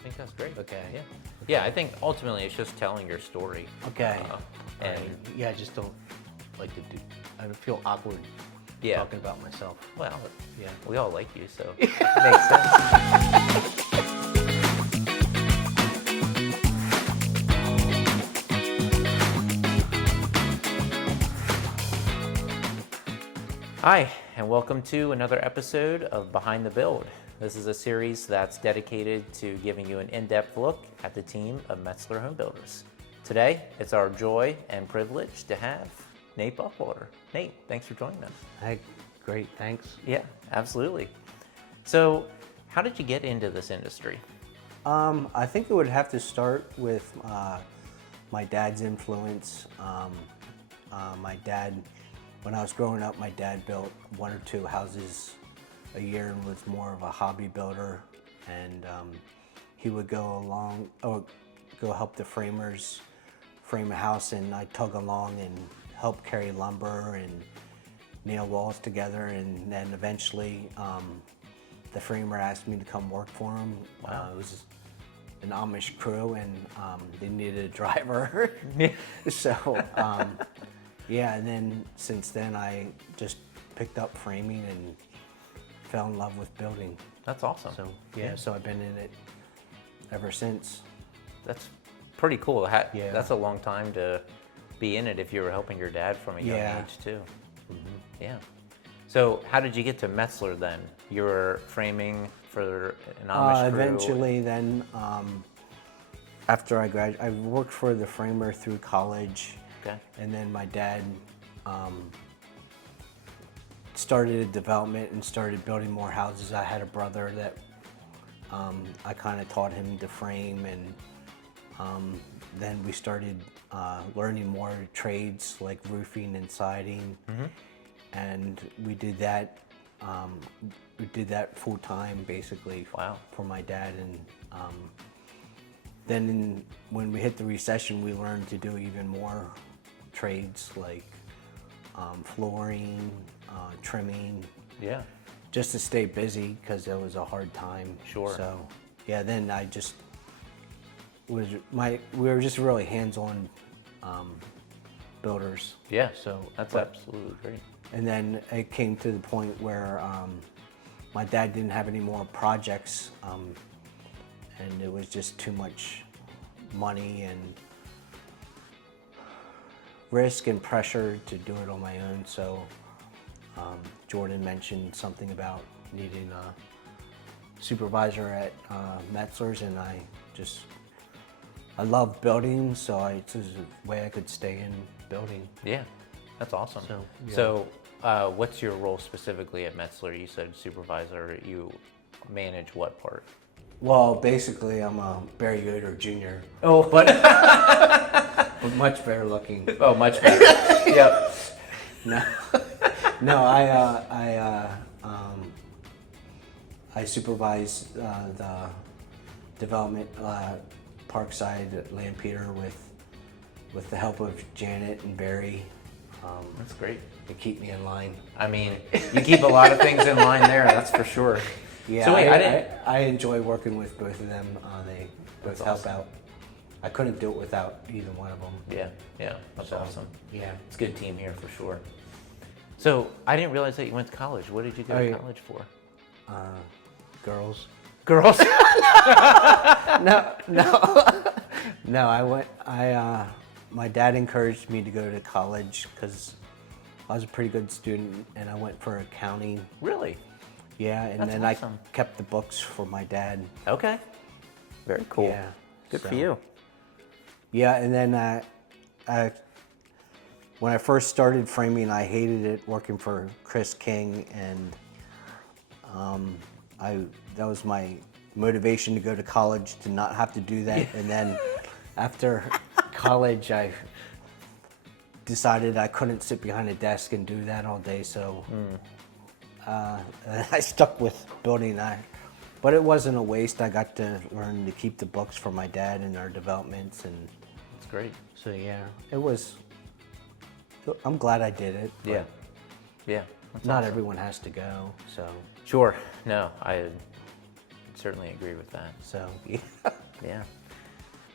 I think that's great. Okay. Yeah. Yeah, I think ultimately it's just telling your story. Okay. And Right. Yeah, I just don't like to do. I feel awkward yeah, talking about myself. well, Yeah. we all like you, so it makes sense. Hi, and welcome to another episode of Behind the Build. This is a series that's dedicated to giving you an in-depth look at the team of Metzler Home Builders. Today, it's our joy and privilege to have Nate Buckwalter. Nate, thanks for joining us. Hey, great. Thanks. Yeah, absolutely. So, how did you get into this industry? I think it would have to start with my dad's influence. My dad, when I was growing up, my dad built 1 or 2 houses a year and was more of a hobby builder. And he would go help the framers frame a house, and I'd tug along and help carry lumber and nail walls together. And then eventually the framer asked me to come work for him. Wow. It was an Amish crew, and they needed a driver. So yeah, and then since then I just picked up framing and fell in love with building. That's awesome. So yeah, so I've been in it ever since. That's pretty cool. Yeah. That's a long time to be in it if you were helping your dad from a young Yeah. age too. Yeah. So how did you get to Metzler then? You were framing for an Amish crew? Eventually then, after I graduated, I worked for the framer through college. Okay. And then my dad started a development and started building more houses. I had a brother that I kind of taught him to frame, and then we started learning more trades like roofing and siding, and we did that. We did that full time basically. Wow. For my dad, and then when we hit the recession, we learned to do even more trades like flooring, trimming. Yeah. Just to stay busy because it was a hard time. Sure. So yeah, then I just we were just really hands-on builders. Yeah. So That's absolutely great. and then it came to the point where my dad didn't have any more projects, and it was just too much money and risk and pressure to do it on my own. So Jordan mentioned something about needing a supervisor at Metzler's, and I love building, so it was a way I could stay in building. Yeah. That's awesome. So, yeah. So what's your role specifically at Metzler? You said supervisor. You manage what part? Well, basically, I'm a Barry Yoder Jr. Oh, but much better looking. Oh, much better. Yep. No, I supervise the development Parkside at Lampeter with the help of Janet and Barry. That's great. They keep me in line. I mean, you keep a lot of things in line there, that's for sure. Yeah, So wait, I didn't. I enjoy working with both of them. They both That's help awesome. out. I couldn't do it without either one of them. Yeah, that's awesome. Yeah. It's a good team here for sure. So I didn't realize that you went to college. What did you go to yeah. college for? Girls. Girls. No. I went. My dad encouraged me to go to college because I was a pretty good student, and I went for accounting. Really? Yeah, and That's then awesome. I kept the books for my dad. Okay. Very cool. Yeah. Good so- for you. Yeah, and then when I first started framing, I hated it working for Chris King, and that was my motivation to go to college, to not have to do that. And then after college, I decided I couldn't sit behind a desk and do that all day, so I stuck with building that. But it wasn't a waste. I got to learn to keep the books for my dad and our developments, and That's great. so yeah, it was. I'm glad I did it. but Yeah. Yeah. That's Not awesome. everyone has to go, so Sure. No, certainly agree with that. So, yeah. Yeah.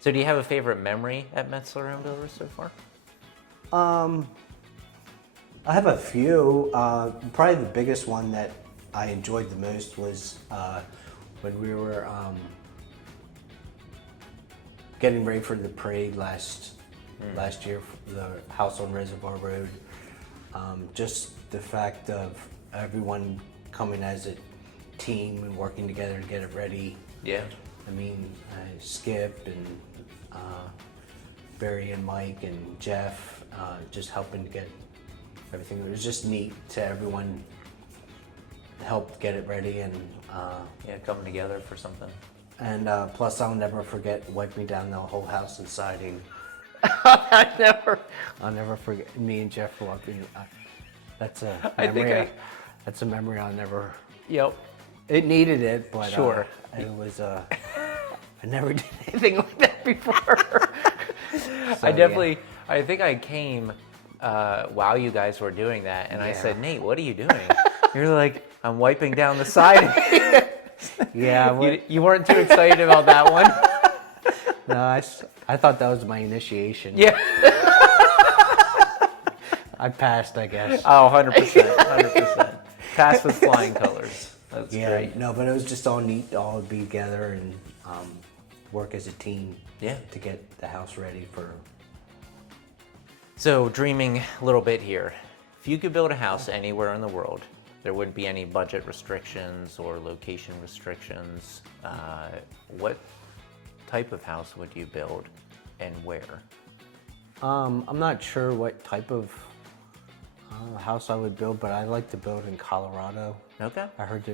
So do you have a favorite memory at Metzler Home Builders so far? I have a few. Probably the biggest one that I enjoyed the most was when we were getting ready for the parade last year, for the house on Reservoir Road. Just the fact of everyone coming as a team and working together to get it ready. Yeah. I mean, Skip and Barry and Mike and Jeff just helping to get everything. It was just neat to everyone help get it ready and Yeah, coming together for something. and plus I'll never forget wiping down the whole house and siding. I'll never forget me and Jeff walking. That's a memory. That's a memory I'll never. Yep. It needed it, but Sure. It was. I never did anything like that before. So, I think I came while you guys were doing that, and I Yeah. said, Nate, what are you doing? You're like, I'm wiping down the siding. Yeah. You weren't too excited about that one. No, I thought that was my initiation. Yeah. I passed, I guess. Oh, 100%. 100%. Pass with flying colors. That's Yeah, great. no, but it was just all neat to all be together and work as a team. Yeah. To get the house ready for. So, dreaming a little bit here. If you could build a house anywhere in the world, there wouldn't be any budget restrictions or location restrictions. What type of house would you build and where? I'm not sure what type of house I would build, but I like to build in Colorado. Okay. I heard they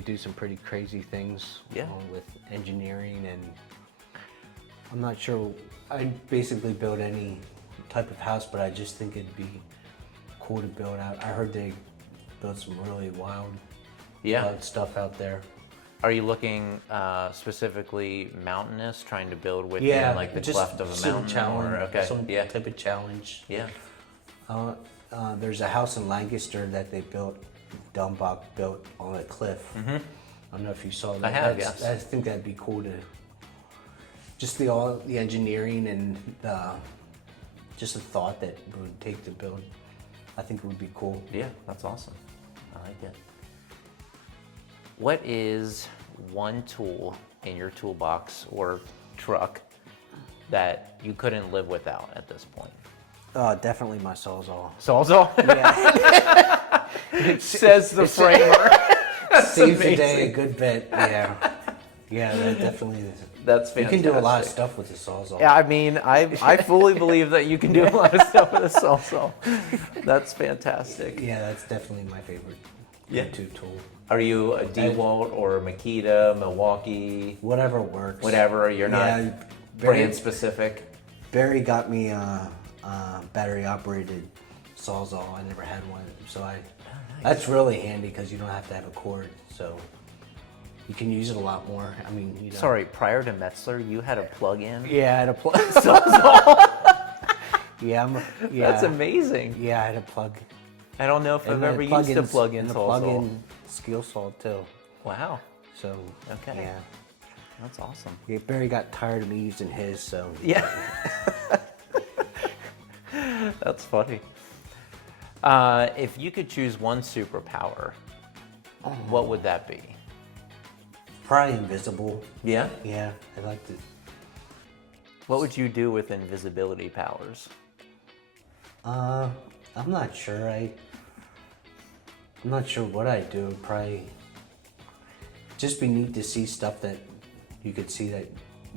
do some pretty crazy things Yeah. with engineering, and I'm not sure. I'd basically build any type of house, but I just think it'd be cool to build out. I heard they build some really wild stuff out there. Are you looking specifically mountainous, trying to build within like the just cleft of a some mountain? challenge, Or, okay. some Yeah. type of challenge. Yeah. There's a house in Lancaster that they built, Dunbach built on a cliff. I don't know if you saw that. I have, That's- yes. I think that'd be cool to, just the engineering and just the thought that it would take to build. I think it would be cool. Yeah, that's awesome. I like it. What is one tool in your toolbox or truck that you couldn't live without at this point? Definitely my Sawzall. Sawzall? Yeah. Says the framer. Saves the day a good bit. Yeah. Yeah, that definitely is. That's You fantastic. can do a lot of stuff with the Sawzall. Yeah, I mean, I fully believe that you can do a lot of stuff with a Sawzall. That's fantastic. Yeah, that's definitely my favorite Yeah. go-to tool. Are you a DeWalt or a Makita, Milwaukee, Whatever works. whatever? You're not Yeah, brand specific? Barry got me a battery-operated Sawzall. I never had one, so that's really handy because you don't have to have a cord, so you can use it a lot more. I mean, you know. Sorry, prior to Metzler, you had a plug-in Yeah, I had a plug. Sawzall? Yeah, That's amazing. Yeah, I had a plug. I don't know if I've ever used a plug-in and a Sawzall. plug-in skill saw too. Wow, So Okay. yeah. that's awesome. Yeah, Barry got tired of me using his, so Yeah. That's funny. If you could choose one superpower, what would that be? probably invisible. Yeah? Yeah, I like to. What would you do with invisibility powers? I'm not sure. I'm not sure what I'd do. It'd probably just be neat to see stuff that you could see that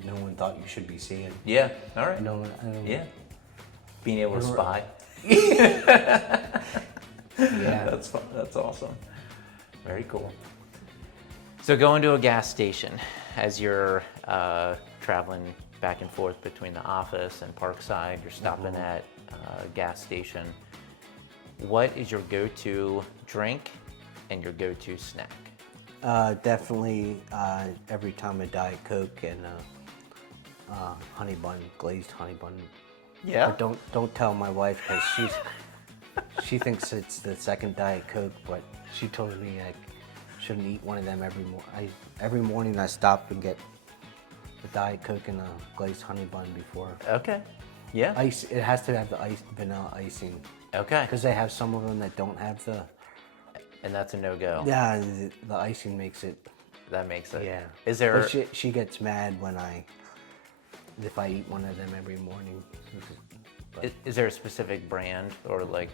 no one thought you should be seeing. Yeah, all right. No one. I don't, Yeah. Being able to spy. Yeah. That's fun. That's awesome. Very cool. So going to a gas station as you're traveling back and forth between the office and Parkside, you're stopping at a gas station. What is your go-to drink and your go-to snack? Definitely every time a Diet Coke and honey bun, glazed honey bun. Yeah. But don't tell my wife because she thinks it's the second Diet Coke, but she told me like shouldn't eat one of them every morning. I stop and get a Diet Coke and a glazed honey bun before. Okay. Yeah. It has to have the vanilla icing. Okay. Because they have some of them that don't have the. And that's a no-go. Yeah, the icing makes it. That makes it. Yeah. Is there? But she gets mad if I eat one of them every morning. Is there a specific brand, or like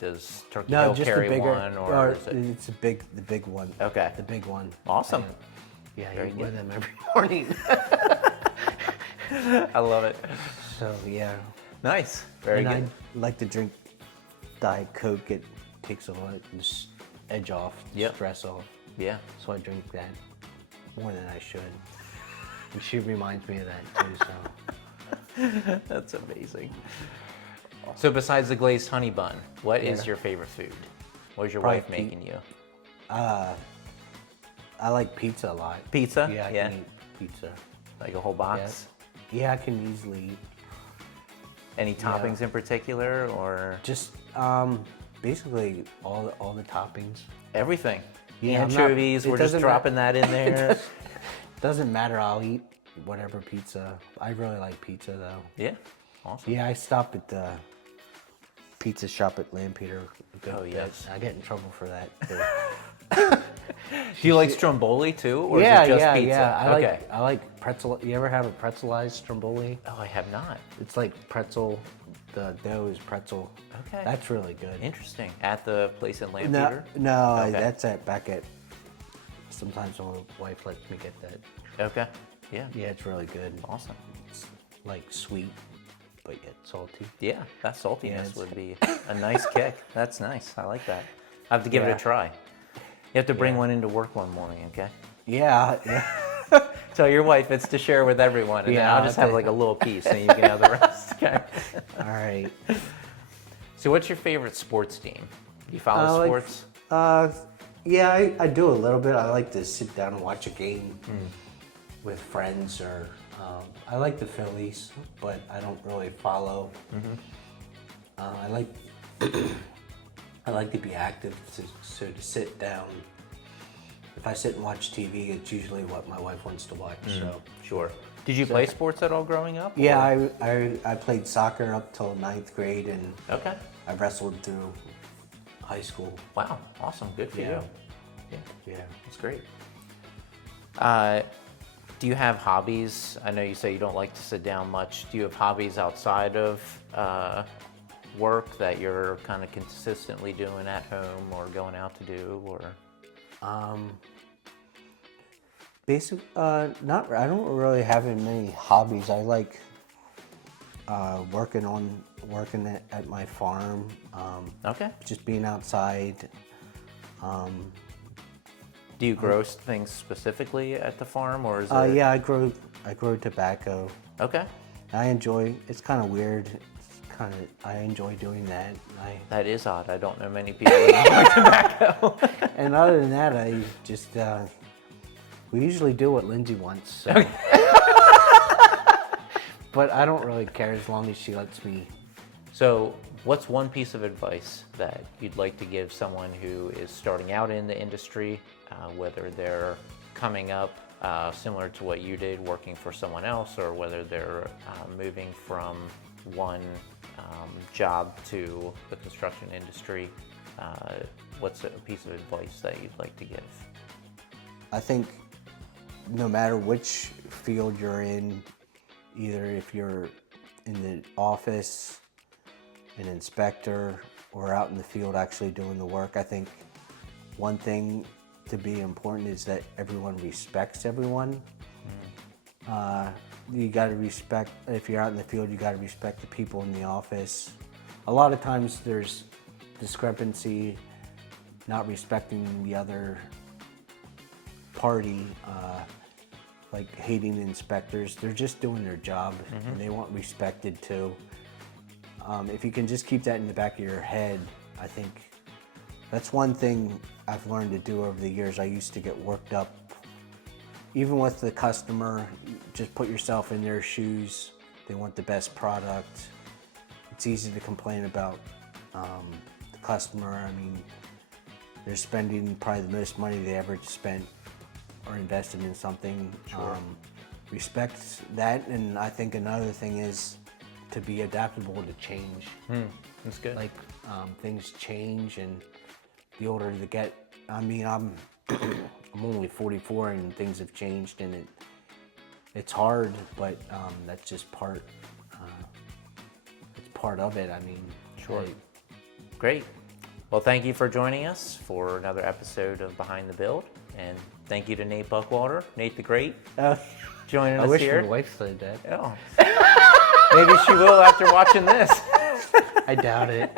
does Turkey No, Hill just carry the bigger, one, or is it? it's the big one. Okay. The big one. Awesome. Yeah, Very I eat one of good. them every morning. I love it. So yeah. Nice. Very And good. I like to drink Diet Coke. It takes a lot of edge off, Yep. stress off. Yeah. So I drink that more than I should. And she reminds me of that too. So That's amazing. So besides the glazed honey bun, what is Yeah. your favorite food? What is your Probably wife making you? I like pizza a lot. Pizza? Yeah, I Yeah. can eat pizza. Like a whole box? Yeah, I can easily eat. Any toppings in particular, or Just basically all the toppings. everything? Yeah, I'm not- Anchovies, it we're just doesn't dropping that in there. Doesn't matter. I'll eat whatever pizza. I really like pizza though. Yeah. Awesome. Yeah, I stop at the pizza shop at Lampeter. a good Oh, bit. yes. I get in trouble for that too. Do you like stromboli too, or yeah, is it just yeah, pizza? yeah. Okay. I like pretzel. You ever have a pretzelized stromboli? Oh, I have not. It's like pretzel. The dough is pretzel. Okay. That's really good. Interesting. At the place in No, Lampeter? no, Okay. that's back at. Sometimes my wife lets me get that. Okay. Yeah. Yeah, it's really good. Awesome. It's like sweet, but yet salty. Yeah, that saltiness it's- would be a nice kick. That's nice. I like that. I have to give it Yeah. a try. You have to bring Yeah. one into work one morning, okay? Yeah, yeah. Tell your wife it's to share with everyone, and then Yeah, I'll just I'll have tell like a you. little piece, and you can have the rest. Okay. All right. So, what's your favorite sports team? Do you follow like- sports? Yeah, I do a little bit. I like to sit down and watch a game with friends, or I like the Phillies, but I don't really follow. I like I like to be active, so to sit down. If I sit and watch TV, it's usually what my wife wants to watch. So Sure. Did you play sports at all growing up? yeah, or- I played soccer up till 9th grade, and Okay. I wrestled through high school. Wow. Awesome. Good for Yeah. you. Yeah. Yeah. That's great. Do you have hobbies? I know you say you don't like to sit down much. Do you have hobbies outside of work that you're kind of consistently doing at home or going out to do? Or Not. I don't really have many hobbies. I like working at my farm. okay. Just being outside. Do you grow things specifically at the farm, or is it? Yeah, I grow tobacco. Okay. It's kind of weird. I enjoy doing that. That is odd. I don't know many people that like tobacco. And other than that, I just we usually do what Lindsay wants. So. But I don't really care as long as she lets me. So, what's one piece of advice that you'd like to give someone who is starting out in the industry, whether they're coming up similar to what you did, working for someone else, or whether they're moving from one job to the construction industry? What's a piece of advice that you'd like to give? I think no matter which field you're in, either if you're in the office, an inspector, or out in the field actually doing the work, I think one thing to be important is that everyone respects everyone. You got to respect, if you're out in the field, you got to respect the people in the office. A lot of times there's discrepancy, not respecting the other party, like hating inspectors. They're just doing their job, and they want respected too. If you can just keep that in the back of your head, I think that's one thing I've learned to do over the years. I used to get worked up. Even with the customer, just put yourself in their shoes. They want the best product. It's easy to complain about the customer. I mean, they're spending probably the most money they ever spent or invested in something. Sure. Respect that, and I think another thing is to be adaptable to change. That's good. Like things change, and the older you get, I mean, I'm I'm only 44, and things have changed, and it's hard, but that's just part. It's part of it. I mean, Sure. Great. Well, thank you for joining us for another episode of Behind the Build, and thank you to Nate Buckwalter, Nate the Great, joining I us wish here. my wife said that. Oh. Maybe she will after watching this. I doubt it.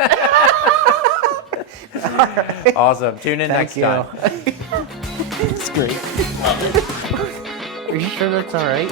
Awesome. Tune in next Thank you. time. It's great. Are you sure that's all right?